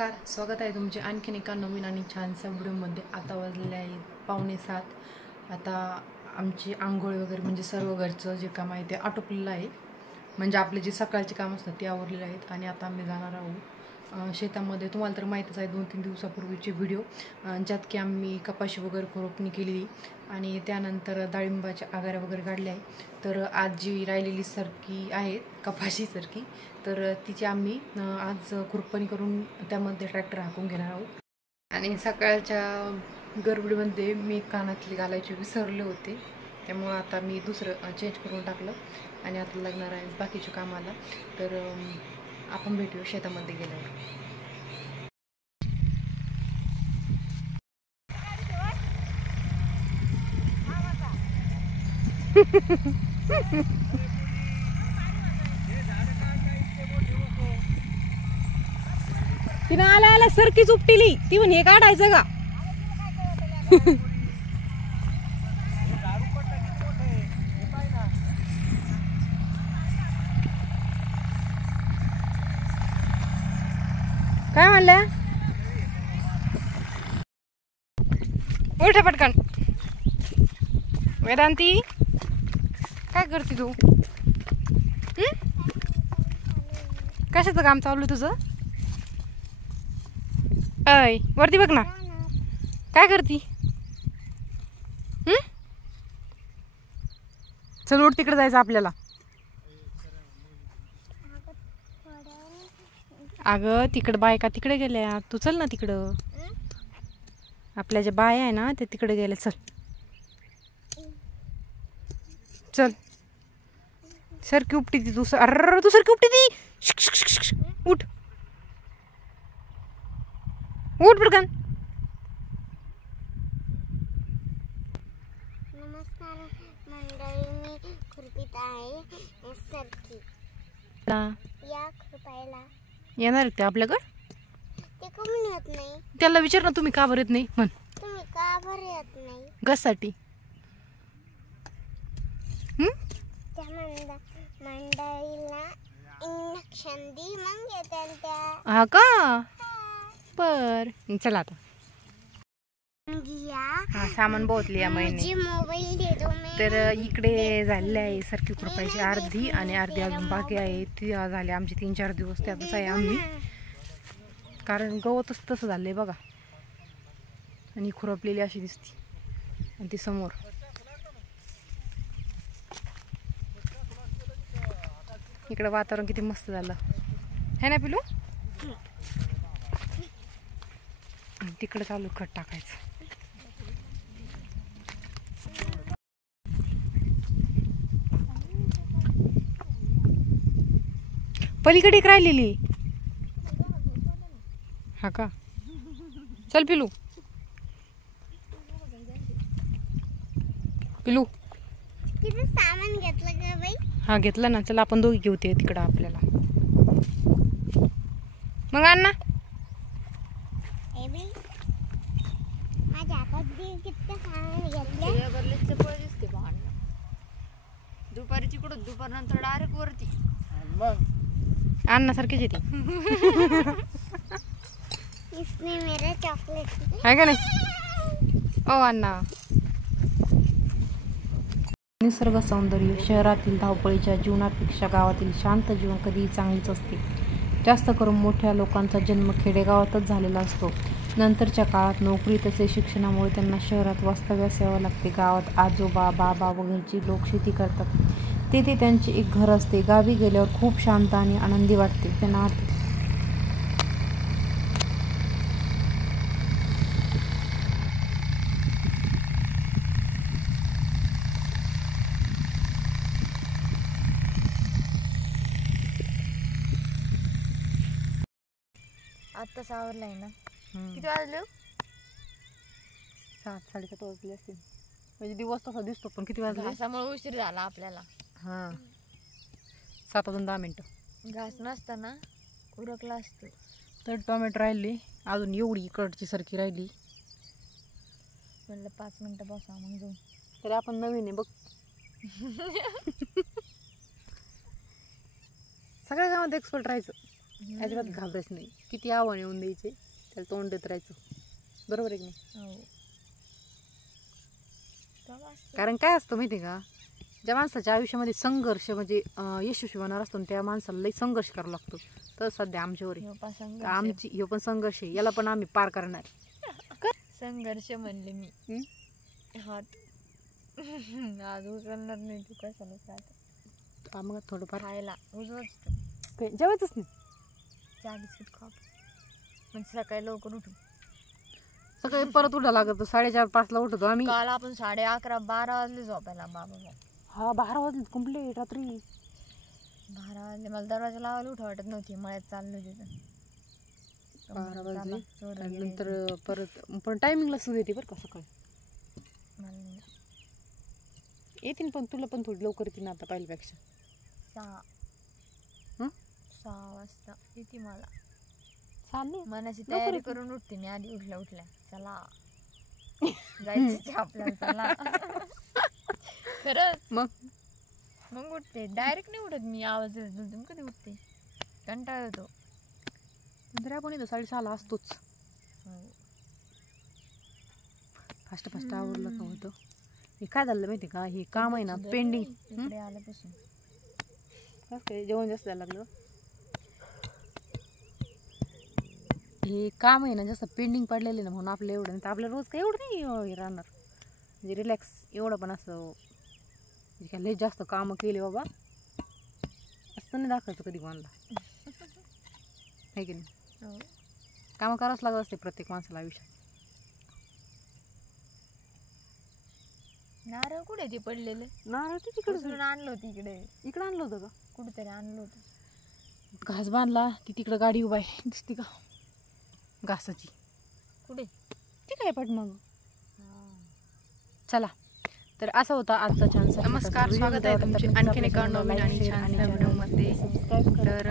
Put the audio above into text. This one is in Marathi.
स्वागत आहे तुमचे आणखीन एका नवीन आणि छानशा व्हिडिओमध्ये। आता वाजले आहेत 6:45। आता आमची आंघोळ वगैरे म्हणजे सर्व घरचं जे काम आहे ते आटोपलेलं आहे, म्हणजे आपले जे सकाळचे काम असतात ते आवरलेले आहेत। आणि आता आम्ही जाणार आहोत शेतामध्ये। तुम्हाला तर माहीतच आहे 2-3 दिवसापूर्वीचे व्हिडिओ, ज्यात की आम्ही कपाशी वगैरे खुरपणी केलेली आणि त्यानंतर डाळिंबाच्या आगाऱ्या वगैरे काढल्या आहे। तर आज जी राहिलेली सरकी आहे कपाशी सरकी, तर तिची आम्ही आज खुरपणी करून त्यामध्ये ट्रॅक्टर हाकून घेणार आहोत। आणि सकाळच्या गडबडीमध्ये मी कानातले घालायचे विसरले होते, त्यामुळे आता मी दुसरं चेंज करून टाकलं आणि आता लागणार आहे बाकीच्या कामाला। तर आपण भेटूया शेतामध्ये गेल्यावर। तिनं आला सरकीच उपटिली ती म्हणे हे काढायचं का? काय म्हणल्या? उठ पटकन। वेदांती काय करते तू? कशाचं काम चालू तुझं? अय वरती बघ ना, काय करती? चल उठ, तिकडे जायचं आपल्याला। अगं तिकडे बायका तिकडे गेल्या, तू चल ना तिकडं। आपल्या ज्या बाया आहे ना ते तिकडे गेल्या, चल चल। सरकी उपटी ती तू, अरे तू सरकी उपटी ती। उठ उठ पटकन। नमस्कार मंडळी, मी खुरपीत आहे सरकी। या खुरपायला येणार ते आपल्याकडे? ते कमी येत नाही? त्याला विचार ना, तुम्ही का बरं येत नाही म्हण। तुम्ही का बरं येत नाही? गसाठी। त्या मंडळीला इंजेक्शन दी मग येतात त्या। हा का? बर चला आता हा सामान बहुत लिया मैंने। मोबाईल दे दो मैं। तर इकडे झालेले आहे सरकी खुरपायची अर्धी आणि अर्धी अजून बाकी आहे। ती झाली आमची 3-4 दिवस त्यातच आहे आम्ही, कारण गवतच तसं झालंय बघा। आणि खुरपलेली अशी दिसती आणि ती समोर। इकडे वातावरण किती मस्त झालं है ना पिलू? तिकडे चालू खत टाकायचं। पलीकडे एक राहिलेली हा का? चल पिलू पिलू। किती सामान घेतलं का बाई? हा घेतलं ना, चल आपण दोघी घेऊ ते तिकडं आपल्याला। मग आण ना। माझ्या हातात किती सामान घेतलं? दुपारी तिकडं, दुपार नंतर डायरेक्ट वरती। अण्णा सारखीच येते इसने मेरा चॉकलेट आहे का नाही? ओ अण्णा। निसर्ग सौंदर्य शहरातील धावपळीच्या जीवनापेक्षा गावातील शांत जीवन कधीही चांगलीच असते। जास्त करून मोठ्या लोकांचा जन्म खेडेगावातच झालेला असतो। नंतरच्या काळात नोकरी तसेच शिक्षणामुळे त्यांना शहरात वास्तव्यास यावं लागते। गावात आजोबा बाबा वगैरेची लोक शेती करतात, तेथे त्यांचे एक घर असते। गावी गेल्यावर खूप शांत आणि आनंदी वाटते त्यांना। आत्ताच आवरलाय ना? किती वाजले? 7-7:30 वाजले असतील, म्हणजे दिवस तसा दिसतो पण किती वाजले? घासामुळे उशीर झाला आपल्याला। हां 7:10 घास नसताना उरकला असतो। तर टोमॅटो राहिली अजून, एवढी इकडची सरकी राहिली, म्हणलं 5 मिनिटं बसा मग जाऊ। तरी आपण नवीन आहे बघ। सगळ्या गावात एक्सपर्ट राहायचं। अजिबात घाबरायचं नाही. किती आव्हान येऊन द्यायचे त्याला तोंड देत राहायचं. बरोबर आहे की नाही? हो. तेव्हा असतं. कारण काय असतं माहिती आहे का, ज्या माणसाच्या आयुष्यामध्ये संघर्ष म्हणजे यशस्वी होणार असतो ना, त्या माणसाला लई संघर्ष करावा लागतो. तर सध्या आमच्यावर आहे. ह्यो पा संघर्ष. तर आमची ह्यो पण संघर्ष आहे, याला पण आम्ही पार करणार. संघर्ष म्हणले मी. हात आज उचलणार नाही तू कशाला खात मग थोडंफार खायला उचलच जेवायचंच नाही. चहा बिस्किट खा म्हणजे सकाळी लवकर उठू. सकाळी परत उठायला लागत 4:30-5 उठतो आम्ही. काल आपण 11:30-12 वाजले झोपायला बाबा. हा 12 वाजले कंप्लीट रात्री. 12 वाजले मला दरवाजा लावायला उठा वाटत नव्हती. मळ्यात चाललो तिथं 12 वाजले नंतर परत पण टायमिंगला सुरू येते बरं का सकाळी. येतील पण तुला पण थोडी लवकर येते ना आता पहिल्यापेक्षा. 6 वाजता येते मला. चालू मनाची तयारी करून उठते मी आधी. उठल्या चला जायचं आपल्याला चला. खरंच मग उठते. डायरेक्ट नाही उठत मी. आवाज तुम्ही कधी उठते कंटाळा येतो. नंतर आपण इथं 6:30 असतोच. फास्ट आवरलं का होतं. हे काय झालं माहिती का, हे काम आहे ना पेंडिंग. इकडे आल्यापासून काय जेवण जास्त जायला लागलं. हे काम आहे ना जास्त पेंडिंग पडलेलं ना, म्हणून आपलं एवढं नाही. तर आपलं रोज काय एवढं नाही हे राहणार म्हणजे रिलॅक्स एवढं. पण असं म्हणजे काय लई जास्त कामं केले बाबा असं नाही दाखवायचं कधी कोणाला. आहे की नाही? कामं करावंच लागत असते प्रत्येक माणसाला आयुष्यात. नारळ कुठे ते पडलेलं? नारळ ते तिकडे आणलं होतं. इकडे आणलं होतं का? कुठेतरी आणलं होतं. घास बांधला की तिकडं गाडी उभा आहे दिसते का घासाची. कुठे ती काय पाठ मग. चला तर असा होता आजचा छानसा. नमस्कार, स्वागत आहे तुमचे आणखीन एका नवीन आणि छान व्हिडिओमध्ये. तर